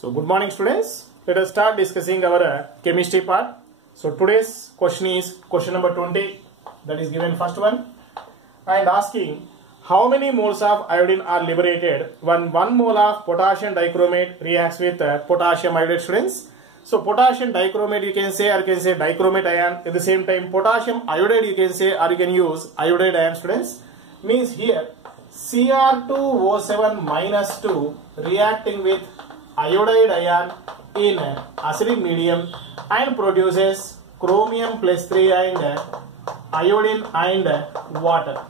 So good morning students. Let us start discussing our chemistry part. So today's question is question number 20, that is given first one, and asking how many moles of iodine are liberated when 1 mole of potassium dichromate reacts with potassium iodide, students. So potassium dichromate you can say, or you can say dichromate ion. At the same time potassium iodide you can say, or you can use iodide ion, students. Means here Cr2O7 minus 2 reacting with iodide ion in acidic medium and produces chromium plus 3 and iodine and water.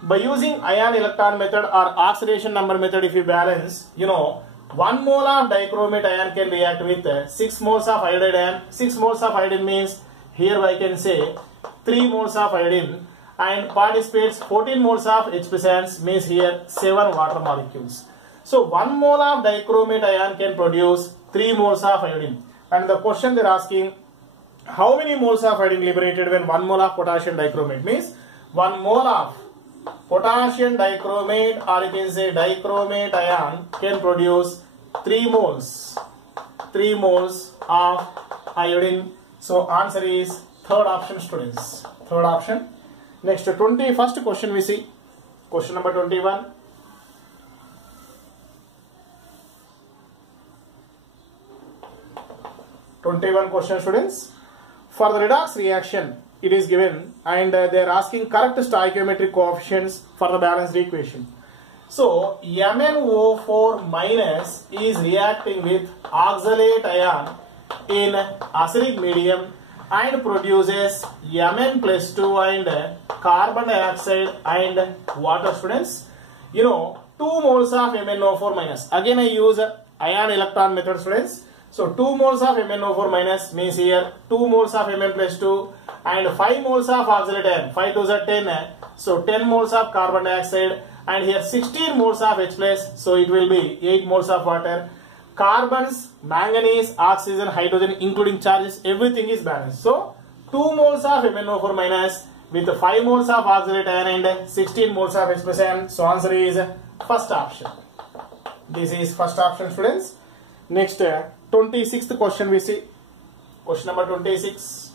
By using ion electron method or oxidation number method, if you balance, 1 mole of dichromate ion can react with 6 moles of iodide ion. 6 moles of iodine means here I can say 3 moles of iodine, and participates 14 moles of H plus ions, means here 7 water molecules. So 1 mole of dichromate ion can produce 3 moles of iodine, and the question they are asking how many moles of iodine liberated when 1 mole of potassium dichromate, means 1 mole of potassium dichromate, or you can say dichromate ion, can produce 3 moles of iodine. So answer is third option, students, third option. Next 21st question we see, question number 21. Question, students. For the redox reaction it is given, and they are asking correct stoichiometric coefficients for the balanced equation. So MnO4 minus is reacting with oxalate ion in acidic medium and produces Mn plus 2 and carbon dioxide and water, students. 2 moles of MnO4 minus. Again I use ion electron method, students. So 2 moles of MnO4 minus means here 2 moles of Mn plus 2 and 5 moles of oxalate ion. 5 2s are 10. So 10 moles of carbon dioxide, and here 16 moles of H plus. So it will be 8 moles of water. Carbons, manganese, oxygen, hydrogen, including charges, everything is balanced. So 2 moles of MnO4 minus with 5 moles of oxalate ion and 16 moles of H plus ion. So answer is first option. This is first option, students. Next 26th question we see, question number 26.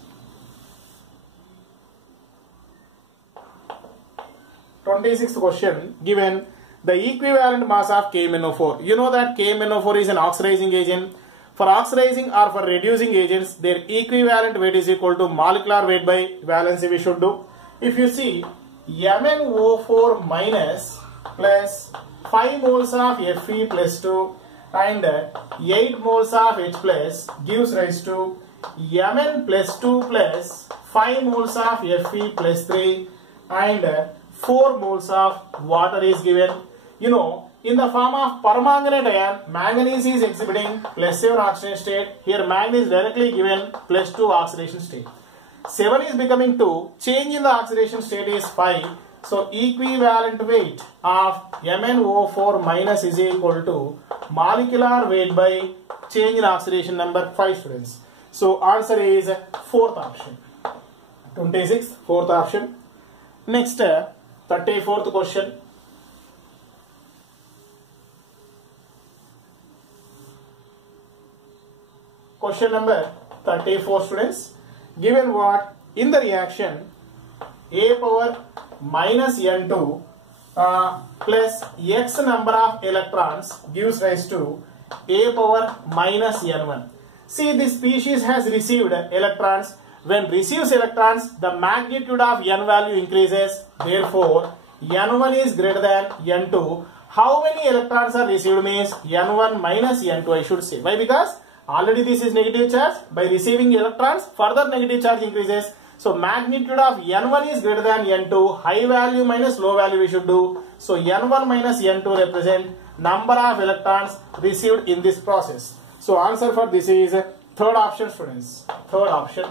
26th question given the equivalent mass of KMnO4. You know that KMnO4 is an oxidizing agent. For oxidizing or for reducing agents, their equivalent weight is equal to molecular weight by valency we should do. If you see MnO4 minus plus 5 moles of Fe plus 2 and 8 moles of H plus gives rise to Mn plus 2 plus 5 moles of Fe plus 3 and 4 moles of water is given. In the form of permanganate ion, manganese is exhibiting plus 7 oxidation state. Here manganese is directly given plus 2 oxidation state. 7 is becoming 2. Change in the oxidation state is 5. So equivalent weight of MnO4 minus is equal to molecular weight by change in oxidation number 5, students. So answer is fourth option. 26th, fourth option. Next 34th question. Question number 34, students. Given what in the reaction A power minus N2 plus X number of electrons gives rise to A power minus N1. See, this species has received electrons. When receives electrons, the magnitude of N value increases. Therefore, N1 is greater than N2. How many electrons are received means N1 minus N2 I should say. Why? Because already this is negative charge. By receiving electrons, further negative charge increases. So magnitude of N1 is greater than N2. High value minus low value we should do. So N1 minus N2 represent number of electrons received in this process. So answer for this is third option, students. Third option.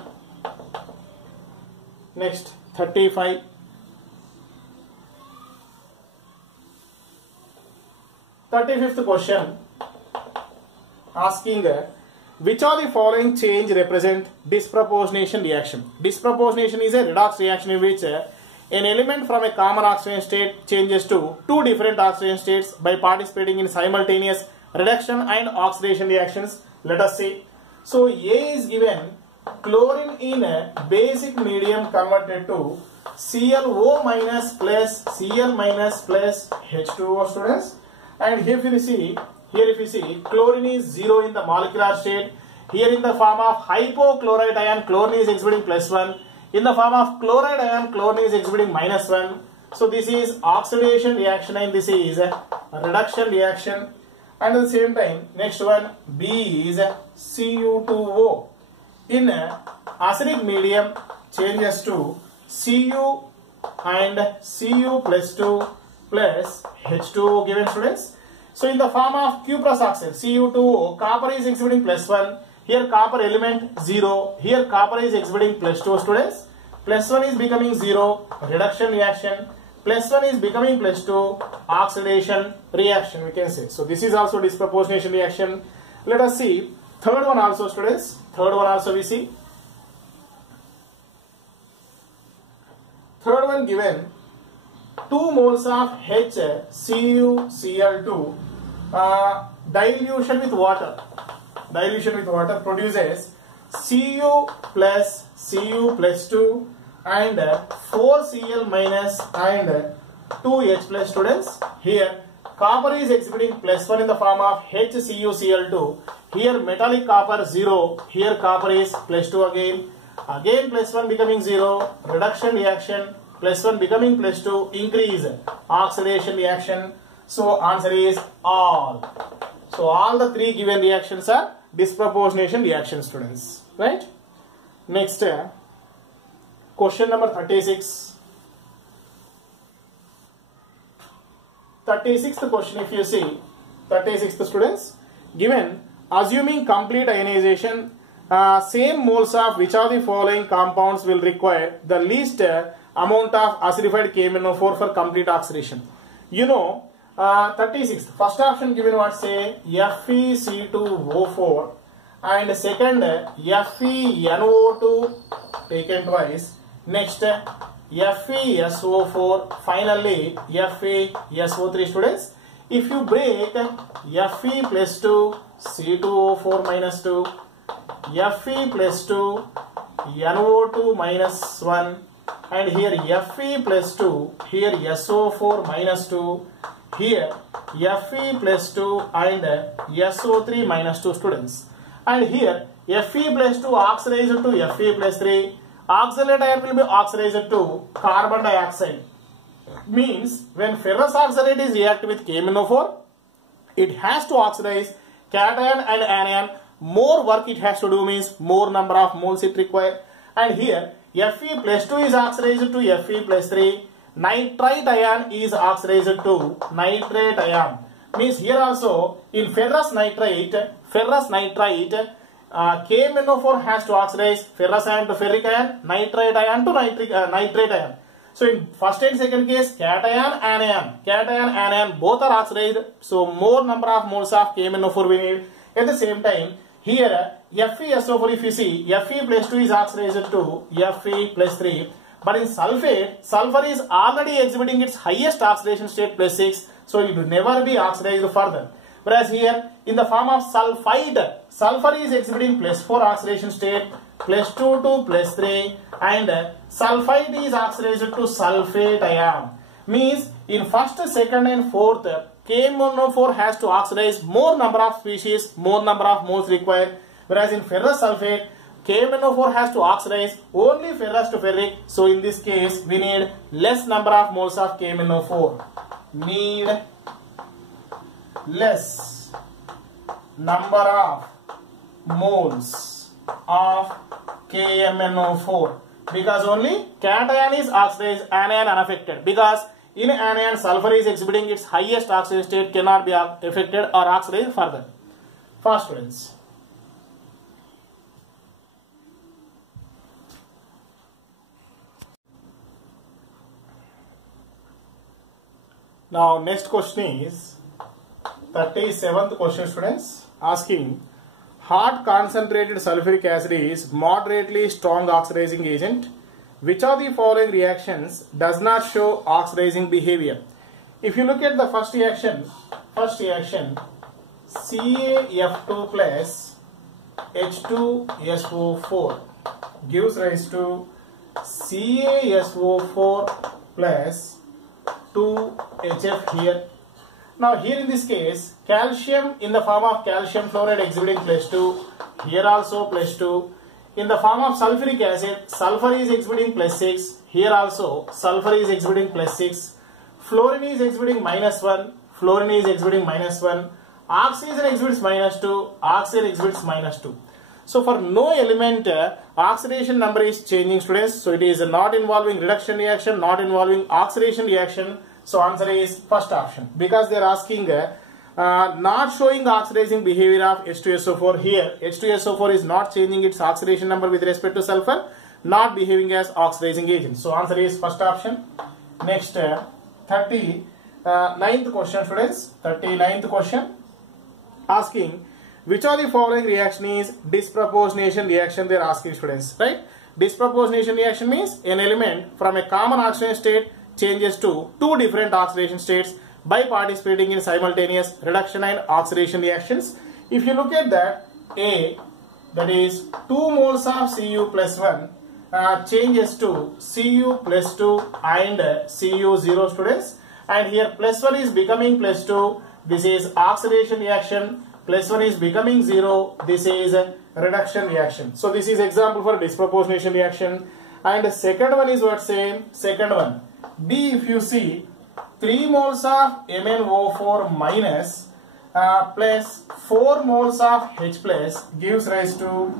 Next 35. Thirty-fifth question asking which of the following change represent disproportionation reaction. Disproportionation is a redox reaction in which an element from a common oxidation state changes to two different oxidation states by participating in simultaneous reduction and oxidation reactions. Let us see. So A is given chlorine in a basic medium converted to ClO minus plus Cl minus plus H2O, students. And here if you see chlorine is 0 in the molecular state. Here in the form of hypochlorite ion, chlorine is exhibiting +1. In the form of chloride ion, chlorine is exhibiting -1. So this is oxidation reaction and this is a reduction reaction. And at the same time, next one, B is Cu2O. In acidic medium, changes to Cu and Cu plus 2 plus H2O given, students. So in the form of cuprous oxide, Cu2O, copper is exhibiting +1. Here copper element 0. Here copper is exhibiting +2, students. +1 is becoming 0, reduction reaction. +1 is becoming +2, oxidation reaction, we can say. So this is also disproportionation reaction. Let us see third one also, students. Third one also we see. Third one given 2 moles of HCuCl2 dilution with water. Dilution with water produces Cu plus Cu plus 2 and 4Cl minus and 2H plus, students. Here copper is exhibiting +1 in the form of HCuCl2. Here metallic copper 0. Here copper is +2 again. Again +1 becoming 0. Reduction reaction. +1 becoming +2. Increase. Oxidation reaction. So answer is all. So all the 3 given reactions are disproportionation reaction, students. Right? Next, question number 36. 36th question, if you see, 36th, students, given assuming complete ionization, same moles of which of the following compounds will require the least amount of acidified KMnO4 for complete oxidation. You know, 36th, first option given what, say FeC2O4 and second FeNO2 taken twice. Next FeSO4, finally FeSO3, students. If you break Fe plus 2, C2O4 minus 2, Fe plus 2, NO2 minus 1, and here Fe plus 2, here SO4 minus 2, here Fe plus 2 and SO3 minus 2, students. And here Fe plus 2 oxidized to Fe plus 3. Oxalate ion will be oxidized to carbon dioxide. Means when ferrous oxalate is reacted with KMnO4, it has to oxidize cation and anion. More work it has to do, means more number of moles it requires. And here Fe plus 2 is oxidized to Fe plus 3. Nitrite ion is oxidized to nitrate ion. Means here also in ferrous nitrite, KMnO4 has to oxidize ferrous ion to ferric ion, nitrate ion to nitrate ion. So in first and second case, cation, anion both are oxidized. So more number of moles of KMnO4 we need. At the same time, here FeSO4, if you see, Fe plus 2 is oxidized to Fe plus 3. But in sulfate, sulfur is already exhibiting its highest oxidation state +6. So it will never be oxidized further. Whereas here in the form of sulfide, sulfur is exhibiting +4 oxidation state, +2 to +3, and sulfide is oxidized to sulfate ion. Means in first, second and fourth, KMnO4 has to oxidize more number of species, more number of moles required. Whereas in ferrous sulfate, KMnO4 has to oxidize only ferrous to ferric. So in this case, we need less number of moles of KMnO4. Need less number of moles of KMnO4 because only cation is oxidized, anion unaffected. Because in anion, sulfur is exhibiting its highest oxidation state, cannot be affected or oxidized further. First, students. Now next question is 37th question, students, asking hot concentrated sulfuric acid is moderately strong oxidizing agent. Which of the following reactions does not show oxidizing behavior? If you look at the first reaction, CaF2 plus H2SO4 gives rise to CaSO4 plus 2HF here. Now here in this case, calcium in the form of calcium fluoride exhibiting +2, here also +2. In the form of sulfuric acid, sulfur is exhibiting +6, here also sulfur is exhibiting +6. Fluorine is exhibiting -1, fluorine is exhibiting -1. Oxygen exhibits -2, oxygen exhibits -2. So for no element, oxidation number is changing, students. So it is not involving reduction reaction, not involving oxidation reaction. So answer is first option, because they are asking not showing oxidizing behavior of H2SO4 here. H2SO4 is not changing its oxidation number with respect to sulfur, not behaving as oxidizing agent. So answer is first option. Next, 39th question, students. 39th question asking which of the following reaction is disproportionation reaction. They are asking, students, right? Disproportionation reaction means an element from a common oxidation state changes to two different oxidation states by participating in simultaneous reduction and oxidation reactions. If you look at that, A, that is 2 moles of Cu plus 1 changes to Cu plus 2 and Cu0, students. And here plus 1 is becoming plus 2. This is oxidation reaction. Plus 1 is becoming 0. This is a reduction reaction. So this is example for disproportionation reaction. And the second one is what? Same. Second one, B, if you see 3 moles of MnO4 minus plus 4 moles of H plus gives rise to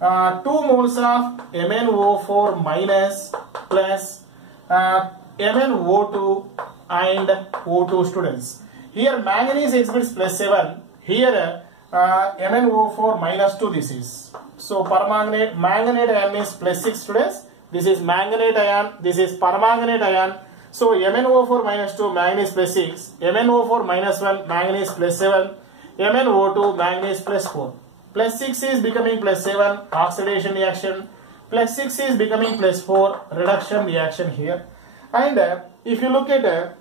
2 moles of MnO4 minus plus MnO2 and O2, students. Here manganese exhibits +7. Here MnO4 -2 this is. So permanganate, manganate ion is +6, students. This is manganate ion, this is permanganate ion. So MnO4 -2, manganese +6, MnO4 -1, manganese +7, MnO2, manganese +4. +6 is becoming +7, oxidation reaction. +6 is becoming +4, reduction reaction here. And if you look at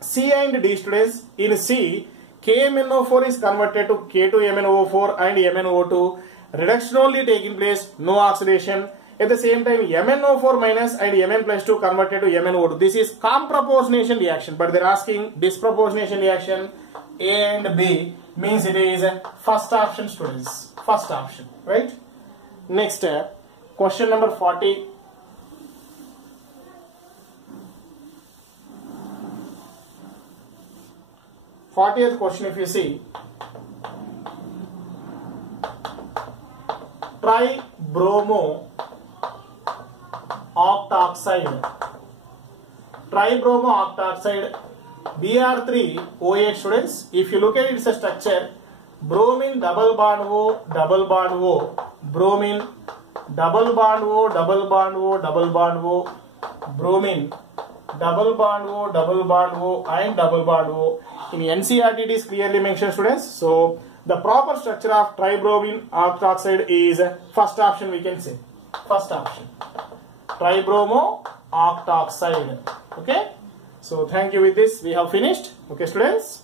C and D, students, in C, KMnO4 is converted to K2MnO4 and MnO2. Reduction only taking place, no oxidation. At the same time, MnO4 minus and Mn+2 converted to MnO2. This is comproportionation reaction, but they are asking disproportionation reaction. A and B means it is first option, students. First option, right? Next, question number 40. Fortieth question, if you see, tribromo octoxide. Tribromo octoxide, Br3OH, students. If you look at its structure, bromine double bond O, double bond O, bromine double bond O, double bond O, double bond O, bromine double bond O, double bond O, and double bond O. In NCERT it is clearly mentioned, students. So the proper structure of tribromine octoxide is first option, we can say. First option, tribromo octoxide. Okay. So thank you. With this we have finished. Okay, students.